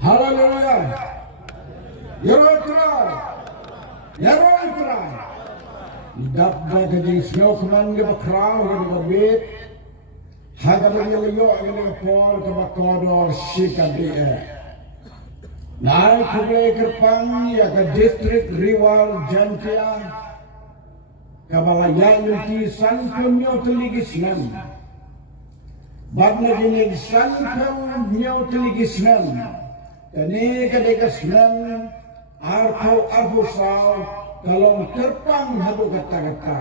Hallelujah. Yerotrai. Yerotrai. Dapda kajing snowman ke bakrau ke bit. Haga bagi yo ke por ke bakodor shikabi. Nai kuble kerpang ya ke distrik Riwal Jantia. Kabalaya yuti sankumyo tuligisnan. Badna dinig sankumyo tuligisnan. Kani kadigasnan arpo saw kalong terpang habo kata-kata.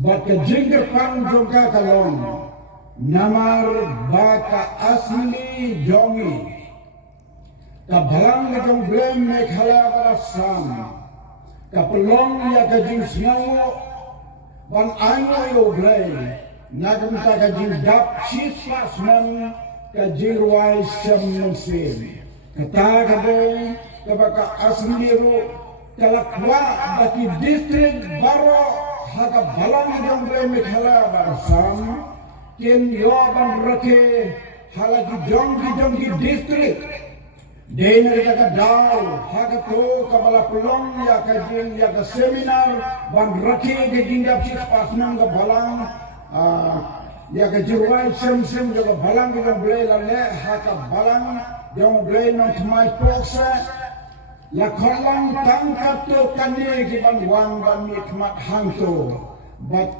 Bat kajing kerpang juga kalong namar baka asli jongi. Kabalang kajong blem mekhala barasam. Kapelong ya kajing singawo ban ayo yo blay. Nagamta kajing dap siswasman kajing ruway semmensin. Kata kabe kabaka asliru kalakwa baki distrik baro haga balang kajong blay mekhala barasam. Ken yo ban rake halagi jongki distrik. Dena kita daw, haga to kabala pelong ya kajing ya ke seminar ban raki kajing dapsi pasnang ke balang ya ke jirwai sem juga balang kita boleh lale haka balang yang boleh nong kemai poksa la kolang tangkap to kanye kiban wang ban nikmat hantu bat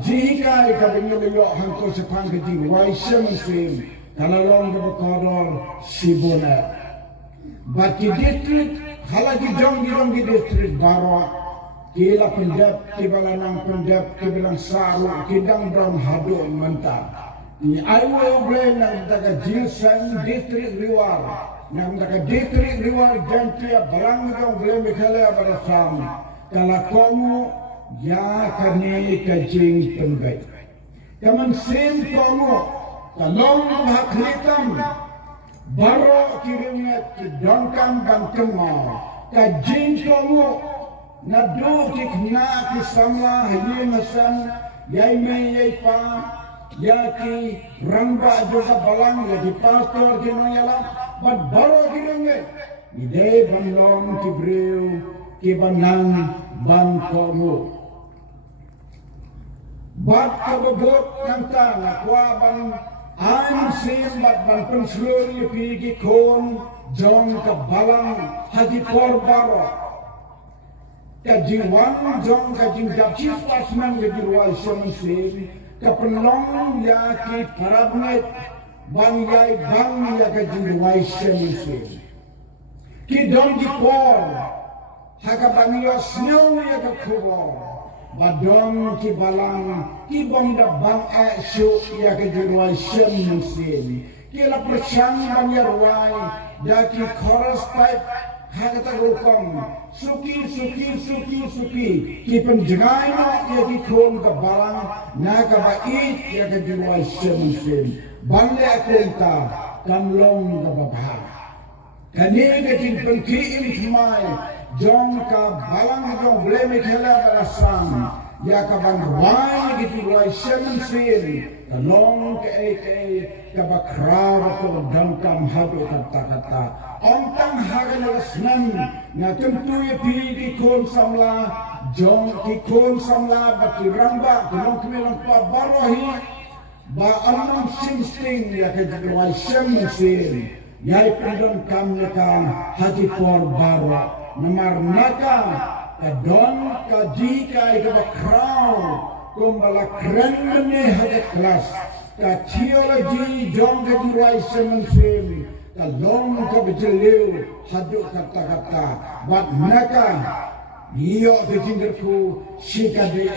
jika ikabinyo yo hantu sepang kajing wai sem Kalalong ke Bakodor Sibuna. Baki distrik halagi jonggi distrik Barwa. Kila pendap kibalanang pendap kibilang saru kidang dong hadu mentah. Ni aiwa ublay nang daga Jilsan distrik Riwal. Nang daga distrik Riwal Jantia barang dong ublay mikhala barasam. Kalakomu ya kani kajing penggay. Kaman sin komu kalong bahaklitam baro kiringat dongkam bangkemau kajing komu nadu kikna kisamla himasan yai me yai pa yaki rangba juga balang yaki pastor kinoyala bat baro kiringat ide banlong kibriu kibanang bangkomu bat kababot kantang akwaban I'm saying that ban pensluri pigi kon jong ka balang hadi porbaro ka jiwan jong ka jinggap pasman ke jirwal semsin ka penlong ya ki parabnet ban yai bang ya ka jirwal semsin ki dong di por haka bangyo snow ya ka kubor badong ki balang ki bong da bang syu ya ke jirwai sem musin ki la persang banyarwai da ki chorus type hagata rukom suki ki penjengai no ya ki kon ka balang na ka bait ya ke jirwai sem musin bangle akunta kamlong ka babha kani ke tin pengkiim thmai jong ka balang jong bleme khela barasam ya ka bang wai gitu wai semen sin ka long ke ka bakraw to dangkam habu kata ontang haga snan na tentu ye pi di kon samla jong ki kon samla bati ramba long kemelang pa barohi ba anam sinsting ya ka wai semen sin yai pendon kam ka hati por baro namar naka kadon kajika ika bakraw kumbala kren ne hade kelas ka theology jong ka jiwai semensim ka long ka bejeliu hadu kata bat naka iyo ke jingerku sikade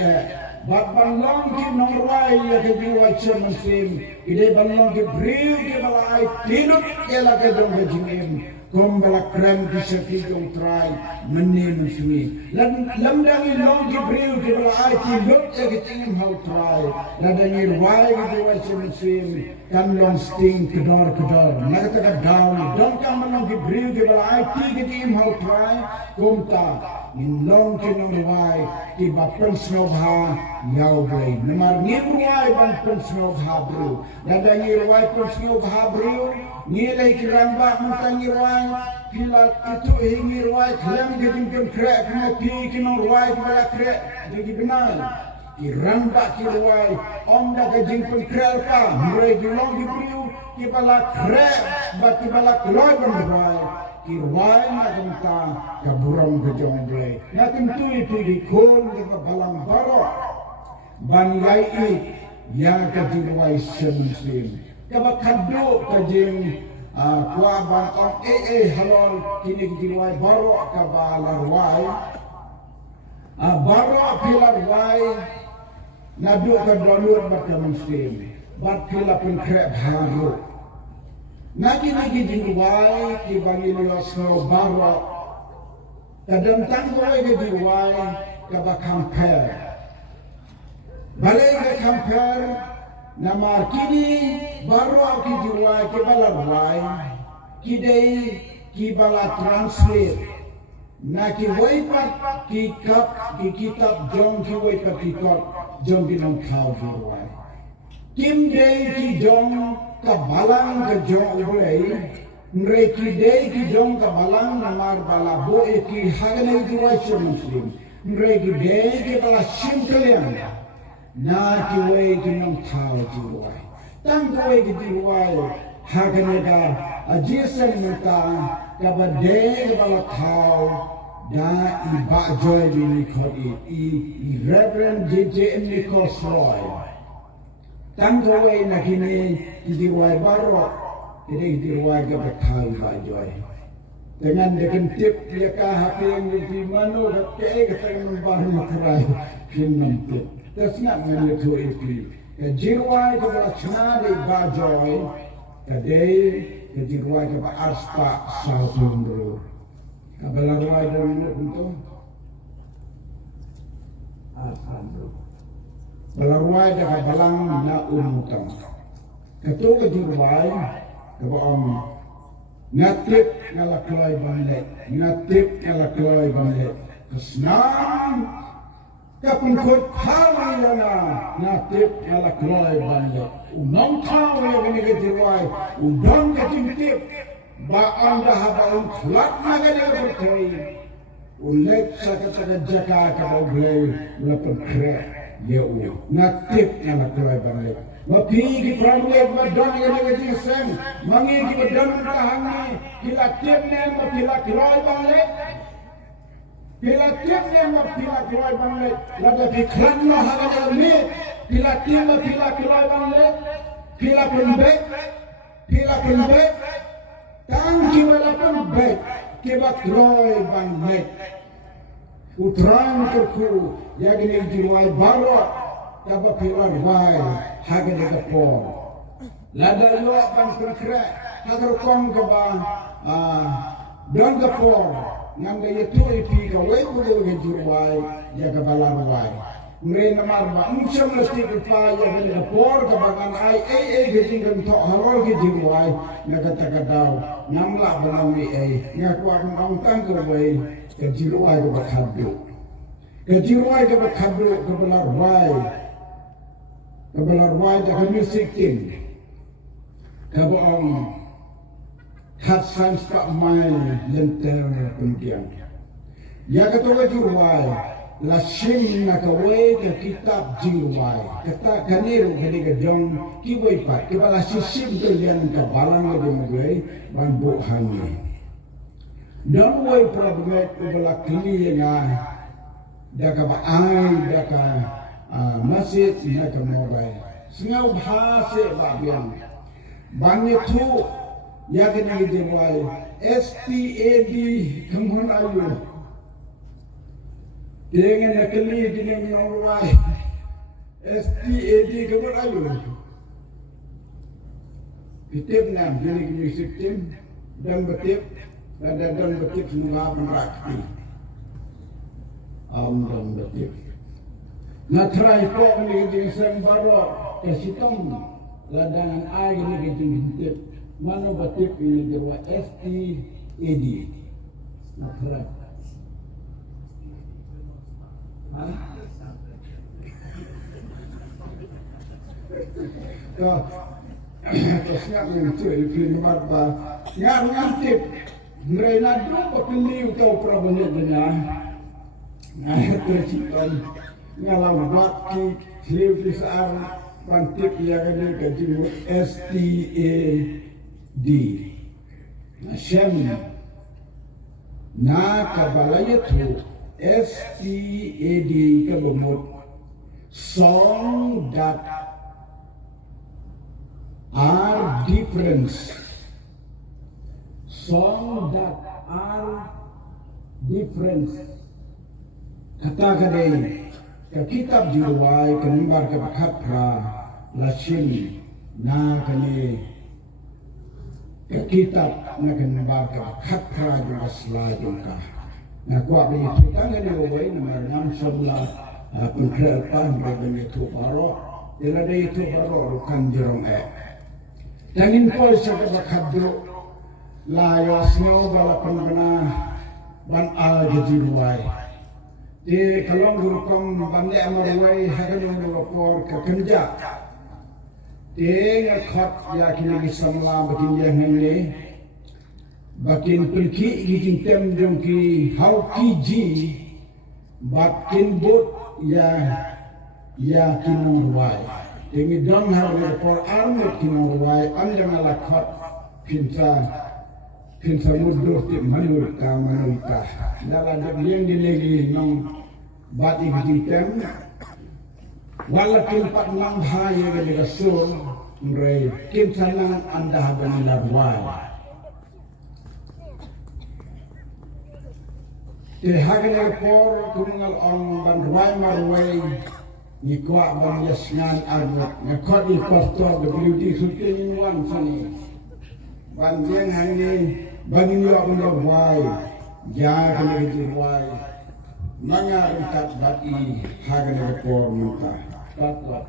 bat balong ki norwai ya ke jiwai semensim ide balong ki briu ki balai tinuk ela ke jong ka jingim kumbala kren bisa kijong try menin sui lamdangi long ki briu ki bala ai ki look ya ki tingim how try ladangi wai ki dewa sim kan long sting kedor nagata ka down don kam long ki briu ki bala ai ki tingim how try kumta in long kinong ruway iba pensnobha yawbay namar ngirway ban pensnobha bro dada ngirway pensnobha bro ngilay kiramba mutang ngirway pilat itu ngirway klam gajing kem krek mo pi kinong ruway bala krek jadi benal kiramba kirway onda gajing kem krek pa mure gilong gibriu kibala krek bat kibala kloy ban ruway kirway na ganta kaburong gajong blay natin tu dikon di balang baro banyay ya kajirway semuslim kabakado kajing kuaban ong halol kini kirway baro kabalarway baro pilarway nadu kadolur baka muslim bat pila pengkrep haru nagi jirway kibangilios no baro kadang tanggoy ke jirway kabakampel balay ke kamper nama kini baro ki jirway kibalarway kidai kibala translate na ki waypat ki kap ki kitab jong ki waypat ki kap jong binong kaw jirway kim day ki jong kabalang ke jong ulay mereki day ki jong kabalang namar bala bo ki haganay jirway muslim mereki day ki bala simkalian na ki way ki nang kaw jirway tang way ki jirway haganay ka ajisan mata kabaday ki bala kaw da iba joy bini kodi Reverend J.J. Nichols Roy tanggoy na kini dirway baro kini dirway ka batal ba joy dengan dekin tip dia ka haping di mano kay ka tangan baro makray kinam tip tas na ngan to ipi ka dirway ka rachna de ba joy ka day ka dirway ka arspa sa tundro ka balarway do nito alhamdulillah balarway da balang na umutang kato ka jirway kabaong ngatip ngalaklay banlet kasnam kapungkot hawi na ngatip ngalaklay banlet unang tao yung binigajirway udang katimtip ba anda habaong kulat na ganyan berkay ulit sa katagajaka kabaglay lapag krek yau natip na nakulay balik mapigi pramulit madon nga nagajing sem mangigi madon kahangi pilatip na mapilakiloy balik lada piklan no haga ni pilatip mapilakiloy balik pilapembek tangki walapan bek kibatloy balik Utrang kerku yagini jirway baro kaba pilar wai haga de kapor lada yo ban konkret hagar kom kaba don kapor ngam de yetu ipi ka wai bugo ge jirway yaga balar wai ngre namar ba umsam lasti pa yaga de kapor kaba kan ai ge tingam to harol ge jirway naga takadaw namla banami ngakwa ngong tang ko wai kejirway ke bakadro kebelarway ke music team kebaong khasan pak mai lenter pendiam ya ketua jirway lasim na kaway ke kitab jirway kata kaniro kani kejong kiway pat kibala sisim tulian kabalang ke demogay banbu hangi dan way problem ubala kini nga daka ba ay daka masjid daka mobile singaw bahase ba biyan banyak tu ya kena dijawai STAD kamun ayu dengan nakali dengan menawai STAD kamun ayu kitip nam jadi music team dan betip dan betip semua merakti dan betip na try po ni di sembaro kasitong ladangan ay ni di betip mano betip ini dewa STAD na try ก็terus ngak lucu film apa ngak ngantip mereka dulu pilih utau prabannya nah tercipta ngalau buat film kisah ngantip yang ada kajian STAD nah Shem na kabalanya tu STAD kabumut song that are different. Song that are different. Kata kadai ke kitab jiwai kenimbar ke bakapra lasin na kani ke kitab na kenimbar ke bakapra juga selanjutnya. Nah kuat begitu tangan ni awai nomor 6 sebelah penkerpan bagi itu baru. Bila dia itu baru bukan jerong Dangin po sa kabakadro layas nyo balapan bana ban al-gajiruay. Di kalong gurukong bande amaruay hagan yung nulapor kakanja. Di ngakot ya kinagisam la bakin yang ini. Bakin pilki gijing tem yung ki hau kiji. Bakin bot ya kinaruay. Ini dong hari por armut kinawai anjang alakot pinta mudur ti manurta dalam yang dilegi nong bati bijitem wala kimpat nang haya gadi rasul mrei kinta nang anda haban larwai te hagane por kumungal on bandwai marwai ni kuat bang yasngan arnat ngakot i pastor WD sultan wan sani ban yang hani bangin yo abun wai ja kana jirwai nanga rintat bati hagane por muta tatwa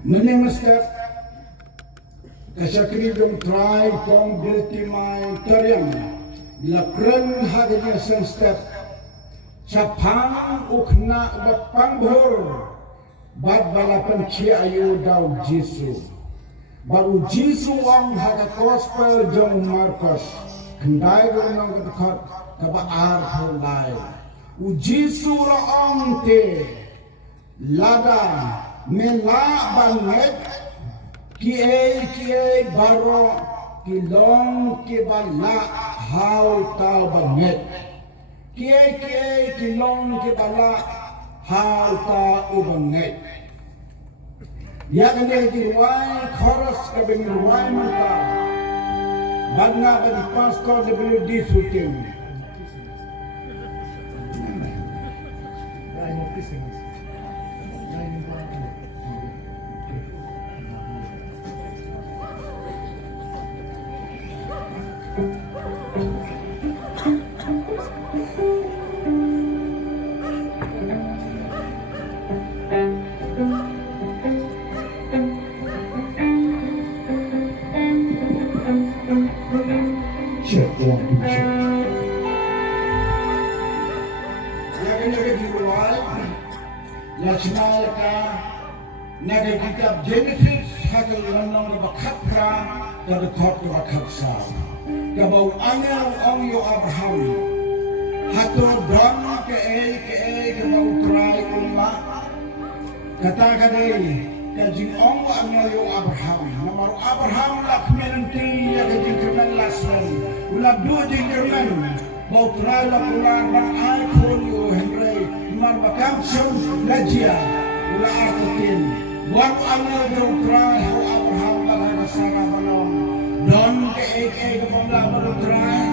meneng step Kasakri dong try kong guilty my tariang lakren haganya sen step sapang ukna bapanghor bad balapan chi ayu daw Jisu baru Jisu ang haga gospel jong Marcos kendai gong nang kedekat kaba ar hulai u Jisu raong te lada mela banget kiai baro kilong kibala hau tau banget kiai kilong kibala hau tau banget ya kene diwai chorus kabeng ruai mata badna badi pastor WD shooting naga kitab Genesis hagal lanong bakapra kada thot bakapsa kabau angel ong yo Abraham hato don ke kabau try umma kata kadai kajing ong angel yo Abraham namar Abraham lakmenanti ya kajing kerman lasman ulah dua jing kerman bau try la pulang bang iPhone yo Henry mar bakapsa lajia ulah artin Wan angel berutrai hau Abraham balaga sarah malong don ke kepala berutrai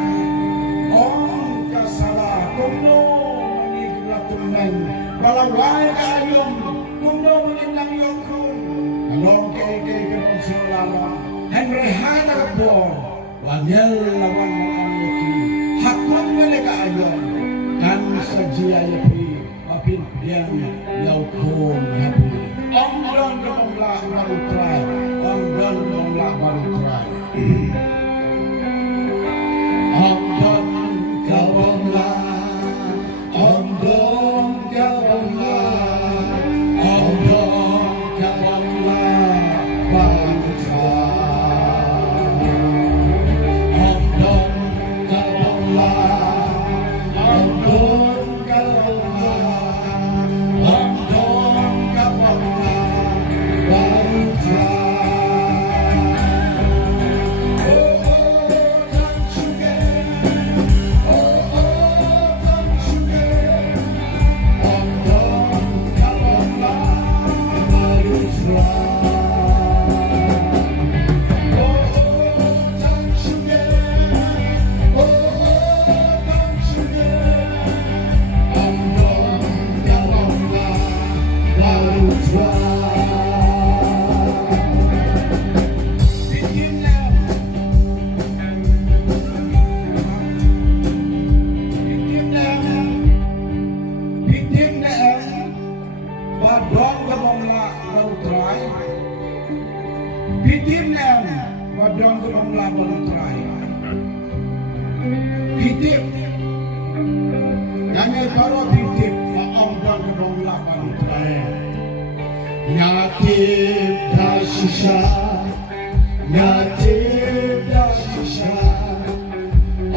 ong kasalah kumno manigla tumen balawai kayong kumno manginang yokun along ke kepala sinulala Henry hana bor wanyel lawan malangiki hakun malika ayon kan sajia yapi apin dian yaukun happy Om don baru try. shisha, ngati da shisha,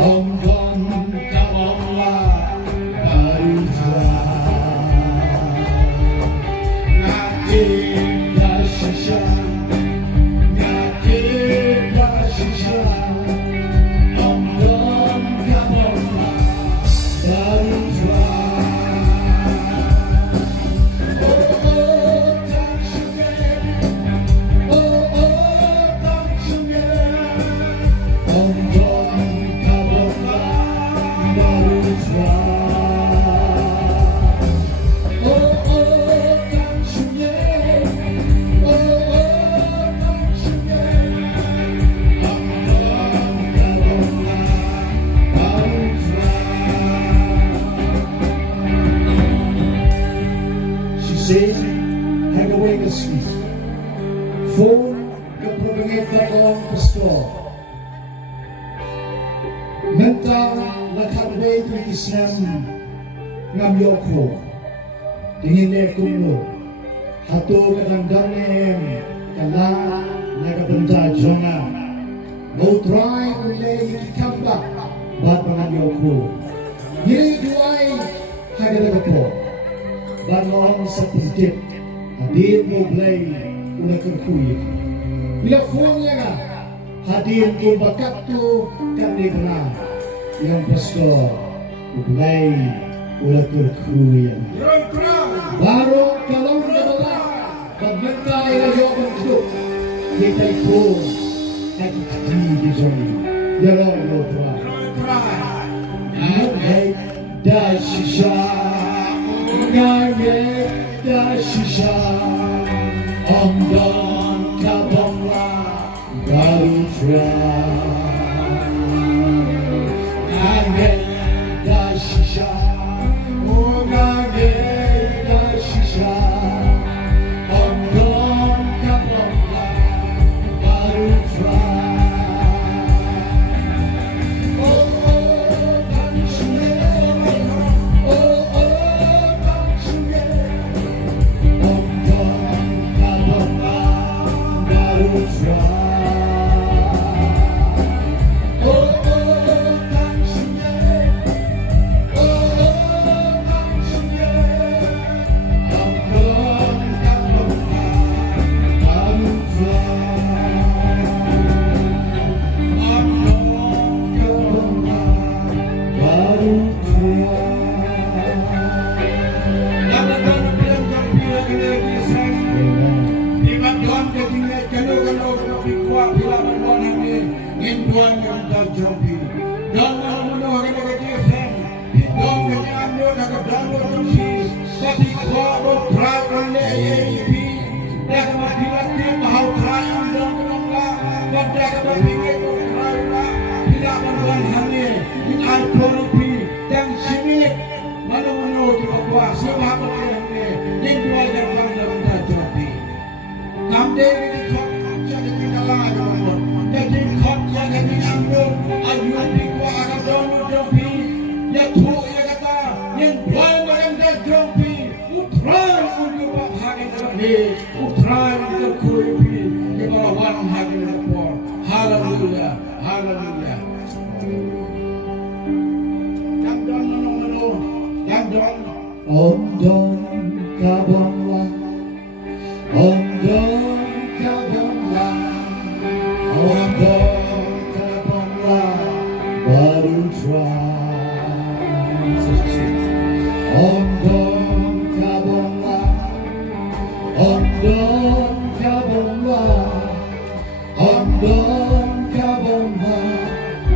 onggon kabongla baru ngati da shisha, ngati da shisha, onggon kabongla baru says, have a way to sleep. Phone, kapag ang pastor. Mental, nakabay ito isang ngamyoko. Tingin na kumo. Hato kadangdanem, kala, nakabanda jona. No try, ulay, ikikamba. Ba't mangamyoko? Hindi duay, hagalaga po. Banon sa pagkip, hadin mo blay, una kerkuit. Bila phone niya nga, hadin ko bakat to, kami na, yung pastor, blay, una kerkuit. Baro, kalong kabala, pagbantay na yung ito, kita'y ko, nagkakati Johnny, yarong no try. Ay, dahil siya, ngayet da shisha, onggon kabongla baru ngayet da shisha, ngayet da shisha, onggon kabongla baru Hallelujah, hallelujah. Onggon kabongla, onggon kabongla, onggon kabongla baru onggon kabongla, onggon kabongla, onggon kabongla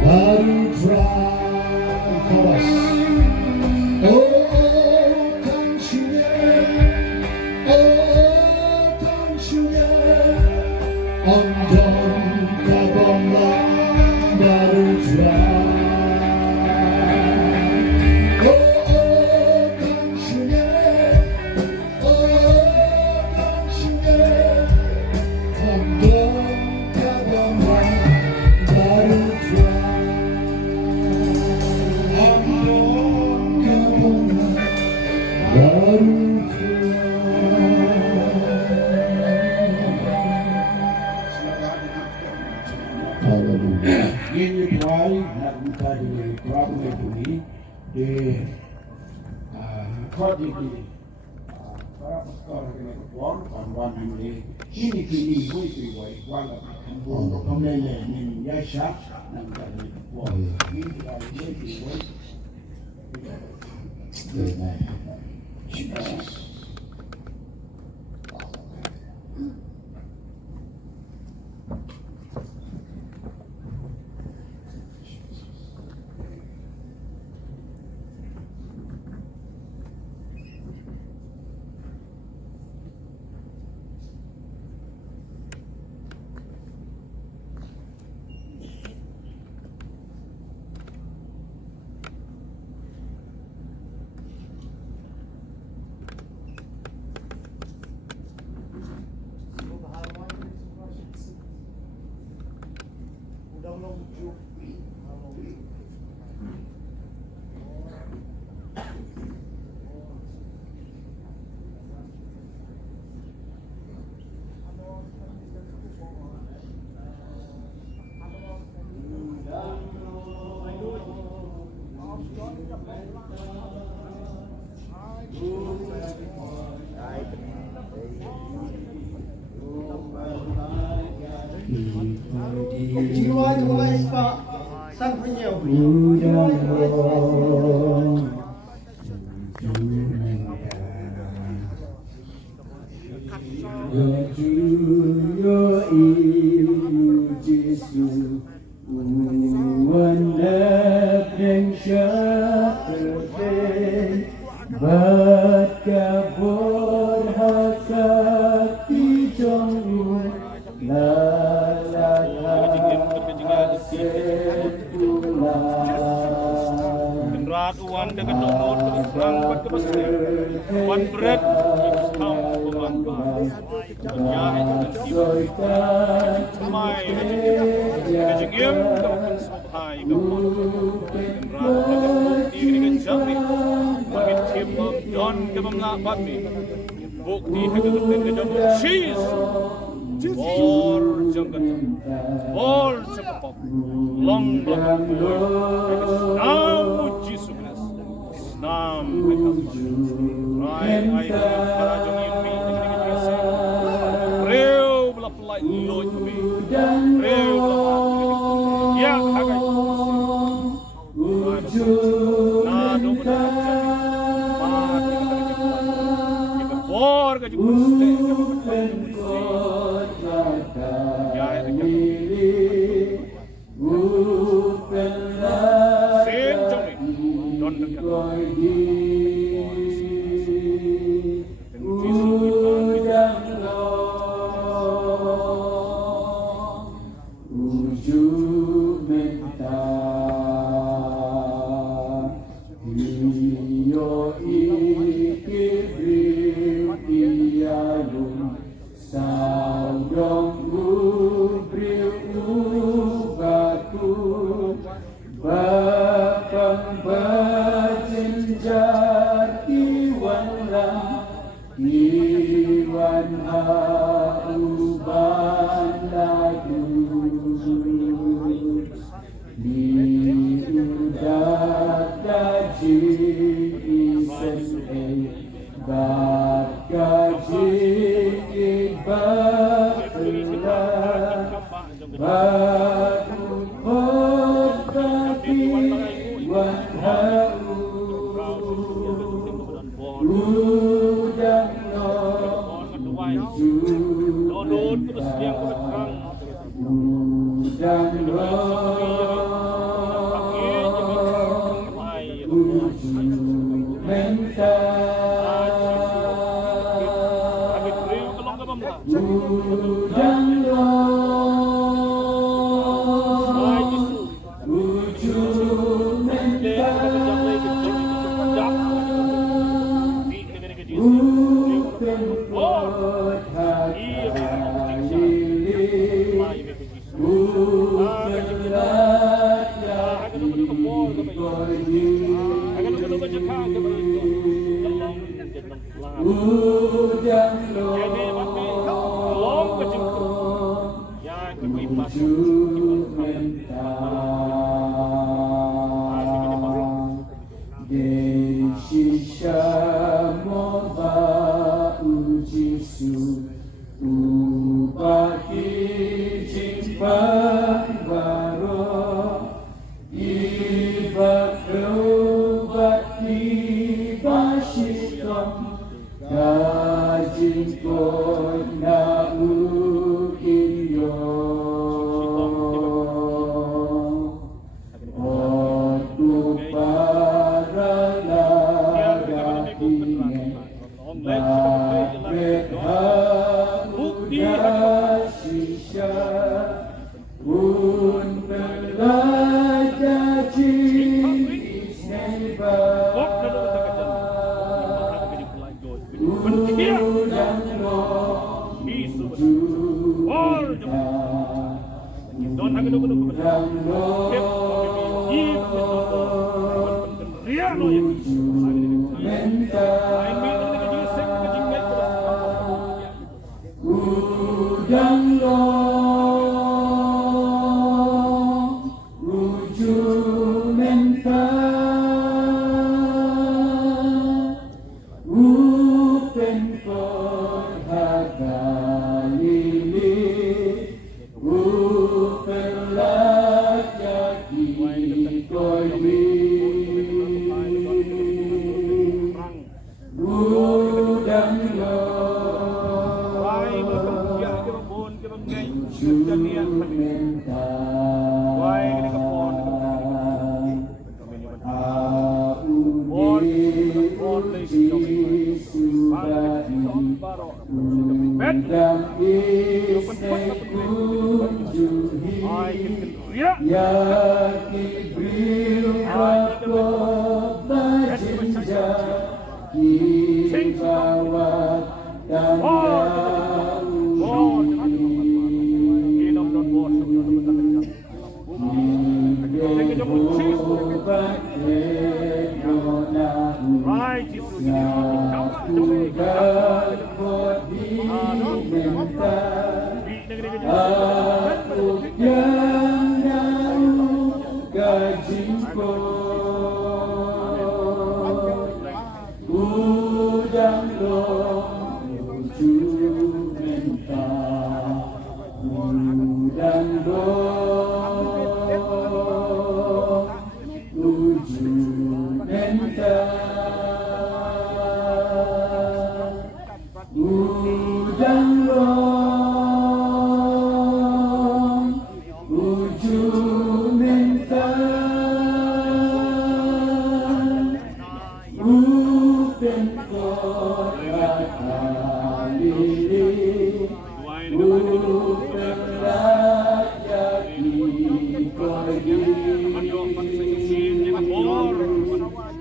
baru chorus. Onggon kabongla baru Hallelujah. Ini tuai nak minta di Prabu ini di kau di para pastor ini kuat kawan ini kini gue tuai wala untuk pemilih ini ya syak nak minta kuat ini tuai gue Amen. Jesus. Jiwa dua ispa sang penyau. Uan dengan donor terus terang buat kebesar. Wan berat terus tahu pelan-pelan. Ya itu semai kejengim kapan sampai kapan. Rat bukti dengan jami. Bagi tim Don kebangga bami. Bukti hadapan dengan cheese. Or jangkat. Or cepapap. Long belakang. Now Jesus. Nam Rai para jong yumi dengan biasa. Reu belapelai loit kami. Reu belapelai. Ya hagai. Nah dong kita mati kita jemput. Kita bor ke jemput. Ya itu. Sen jomik. Don dekat. Love. Belajar cinta Kok na doon sa kajan. Bakit ka yung pelajoy? Bentia. Isu. Or don't hang doon doon. Kep pamimi. Ria lo yang. Ay mi na nagajisek kajingay ko. Udang lo uju menta upen korhaka lili upen laki koini udang lo Ay makapya kirabon kirangay. Janian menta Why gini ka pon? Bon lay si Baro. Bet. Ay ria. Ya kibril bajinja kibawat dan Bon. Inom don bon. Right, Jesus.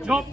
Job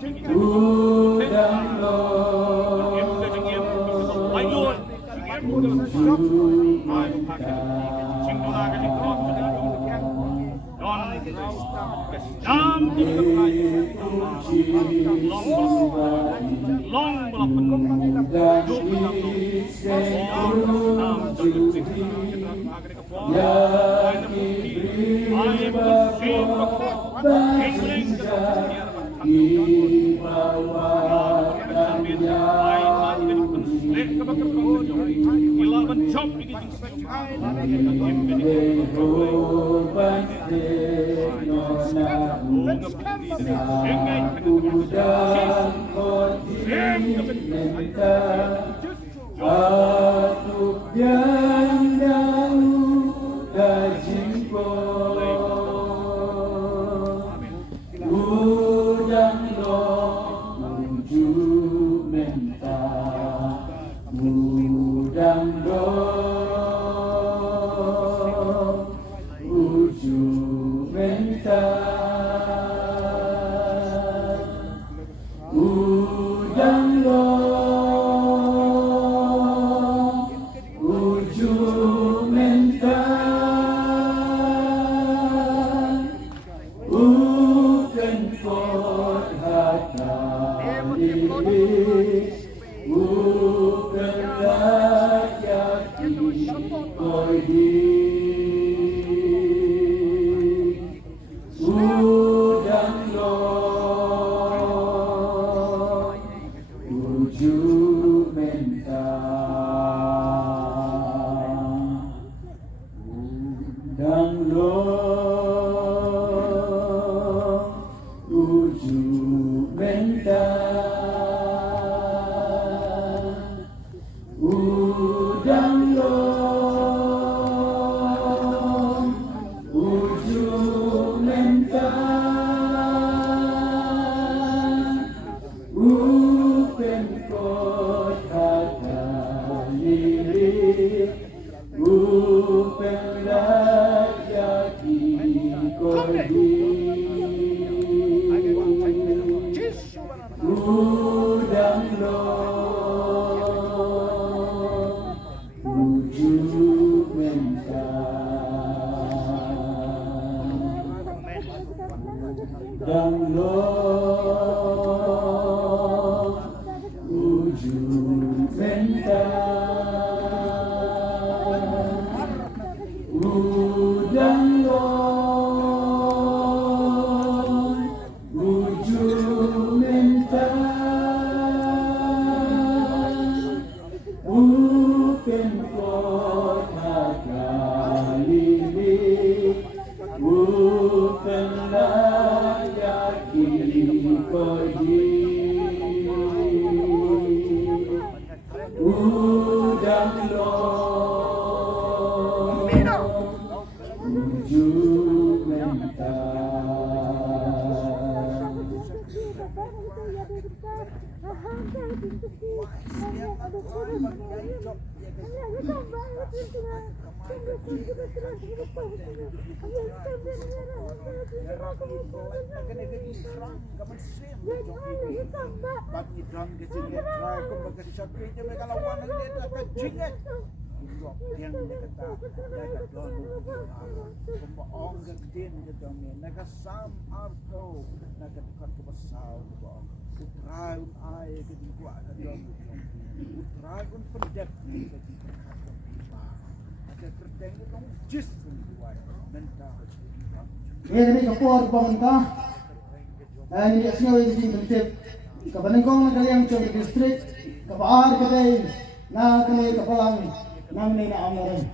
Udang lo ujuk mentah dan lo ujuk mentah udang lo ujuk mentah bukan kota keliling bukanlah yakin pergi udang lo ujuk Bagi drang kecilnya, try kau bagi sakitnya mereka lawan ini adalah kecilnya. Yang mereka mereka doang pembohong gedin gitu men, mereka sam arto, mereka dekat ke besar bohong. Utrai air ke gua ada doang. Utrai pun pendek jadi ada kerjaan itu jis buat mentah. Ini kapur pemerintah. Ini asnya wajib dintip. Kapanengkong na kaliang chong district kapaar katay na kami kapalang namin na amaran.